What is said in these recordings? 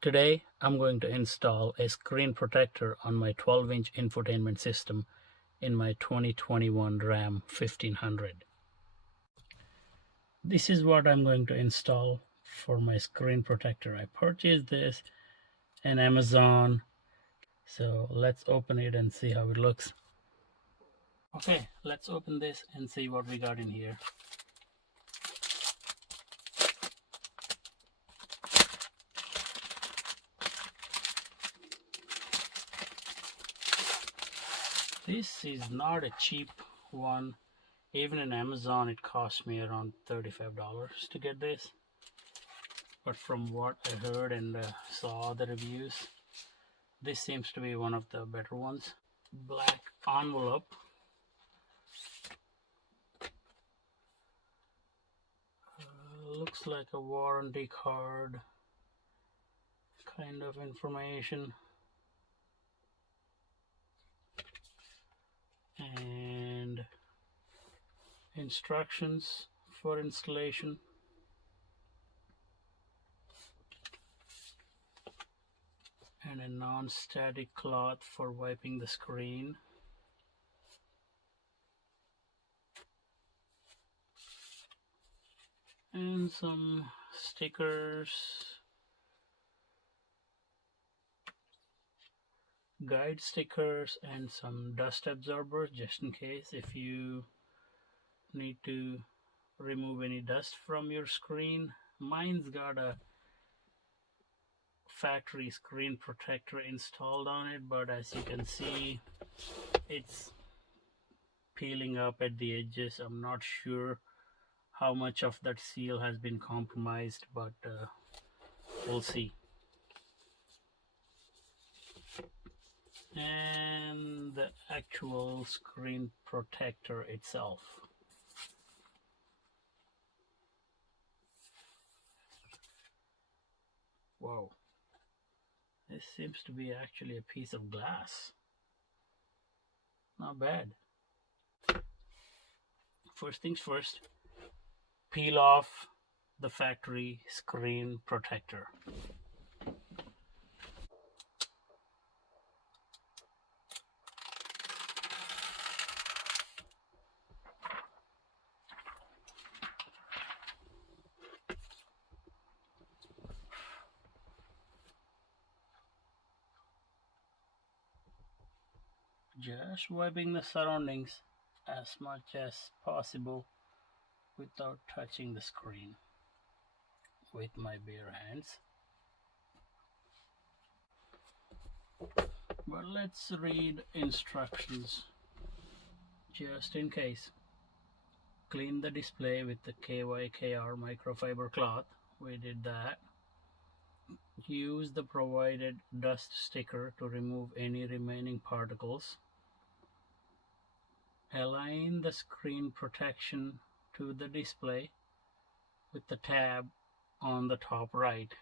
Today, I'm going to install a screen protector on my 12-inch infotainment system in my 2021 Ram 1500. This is what I'm going to install for my screen protector. I purchased this on Amazon, so let's open it and see how it looks. Okay, let's open this and see what we got in here. This is not a cheap one. Even in Amazon, it cost me around $35 to get this. But from what I heard and saw the reviews, this seems to be one of the better ones. Black envelope. Looks like a warranty card kind of information. And instructions for installation. And a non-static cloth for wiping the screen. And some stickers, guide stickers, and some dust absorbers just in case if you need to remove any dust from your screen. Mine's got a factory screen protector installed on it, but as you can see, it's peeling up at the edges. I'm not sure how much of that seal has been compromised, but we'll see. And the actual screen protector itself. Wow, this seems to be actually a piece of glass. Not bad. First things first, peel off the factory screen protector. Just wiping the surroundings as much as possible without touching the screen with my bare hands. But let's read instructions just in case. Clean the display with the KYKR microfiber cloth. We did that. Use the provided dust sticker to remove any remaining particles. Align the screen protection to the display with the tab on the top right.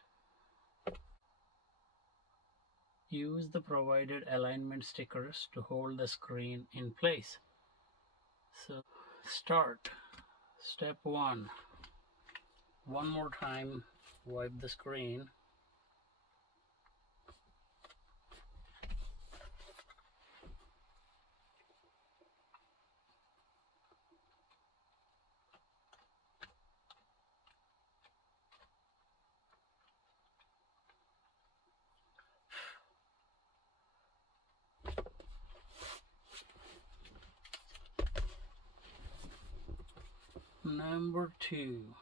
Use the provided alignment stickers to hold the screen in place. So start. Step 1. One more time, wipe the screen. Number 2,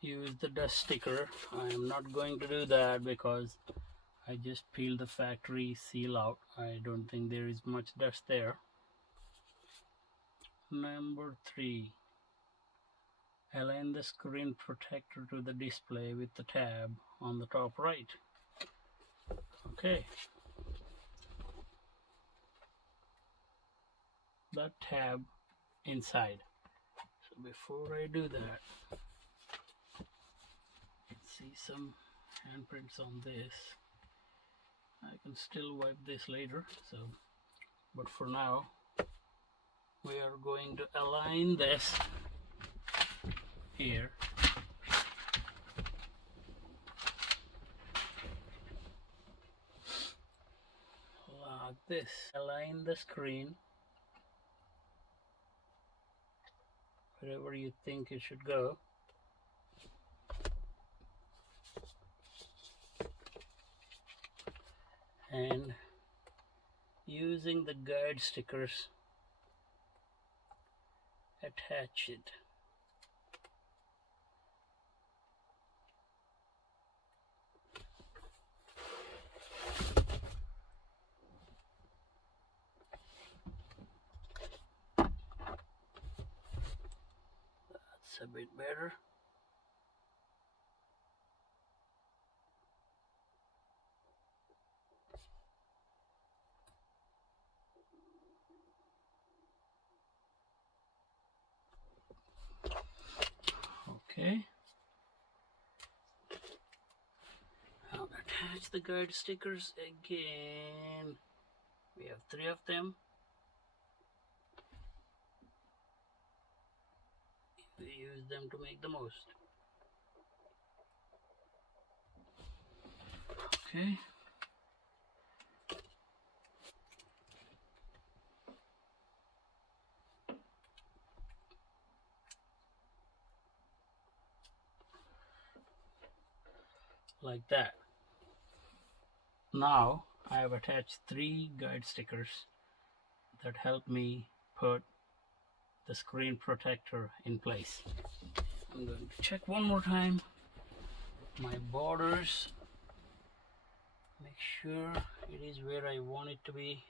use the dust sticker. I am not going to do that because I just peeled the factory seal out. I don't think there is much dust there. Number 3, align the screen protector to the display with the tab on the top right. Okay. That tab inside. So before I do that, see some handprints on this. I can still wipe this later, but for now we are going to align this here this. Align the screen wherever you think it should go. And using the guide stickers, attach it. That's a bit better. Okay. Now attach the guide stickers again. We have 3 of them. We use them to make the most. Okay. Like that. Now I have attached 3 guide stickers that help me put the screen protector in place. I'm going to check one more time my borders, make sure it is where I want it to be.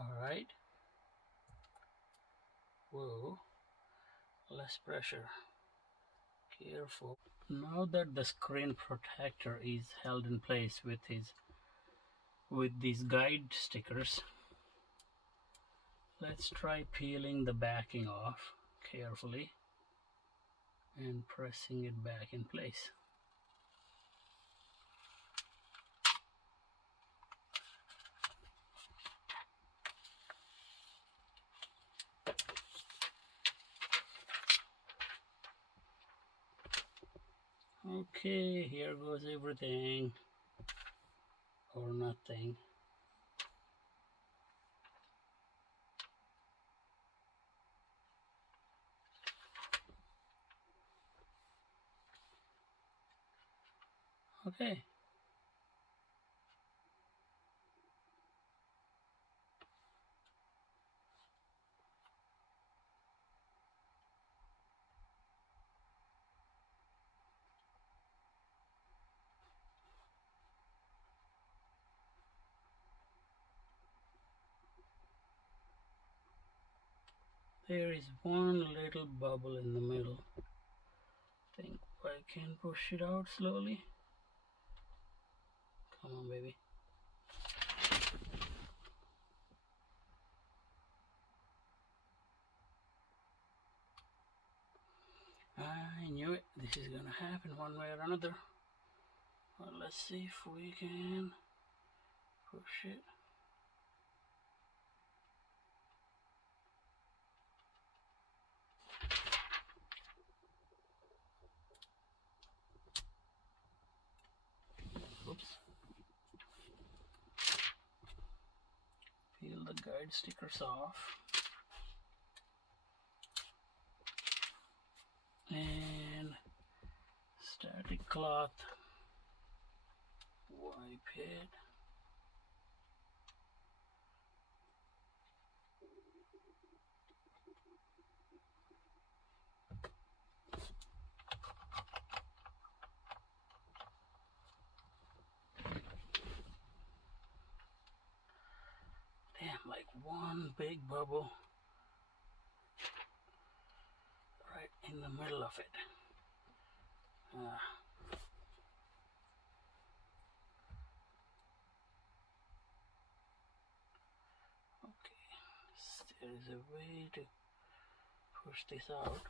Alright. Whoa, less pressure. Careful. Now that the screen protector is held in place with these guide stickers, let's try peeling the backing off carefully and pressing it back in place. Okay, here goes everything or nothing. Okay. There is one little bubble in the middle. Think I can push it out slowly. Come on, baby. I knew it. This is gonna happen one way or another. Well, let's see if we can push it. Oops. Peel the guide stickers off. And static cloth, wipe it. Damn, like one big bubble right in the middle of it. Okay, there is a way to push this out.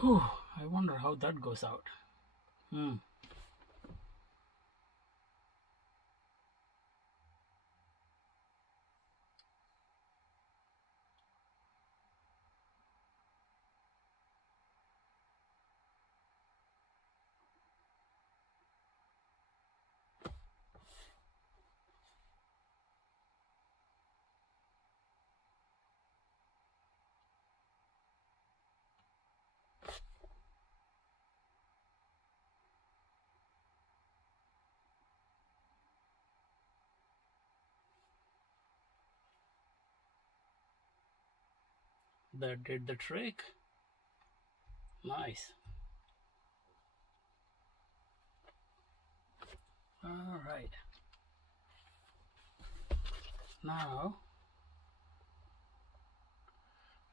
Whew, I wonder how that goes out. That did the trick. Nice. All right. Now,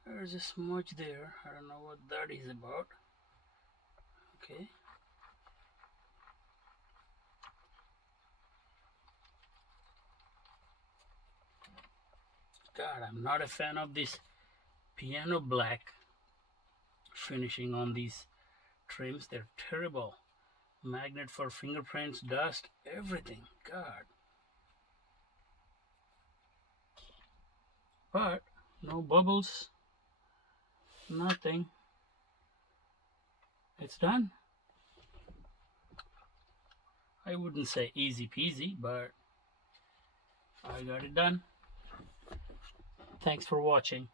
there's a smudge there. I don't know what that is about. Okay. God, I'm not a fan of this piano black finishing on these trims. They're terrible. Magnet for fingerprints, dust, everything. God. But no bubbles, nothing. It's done. I wouldn't say easy peasy, but I got it done. Thanks for watching.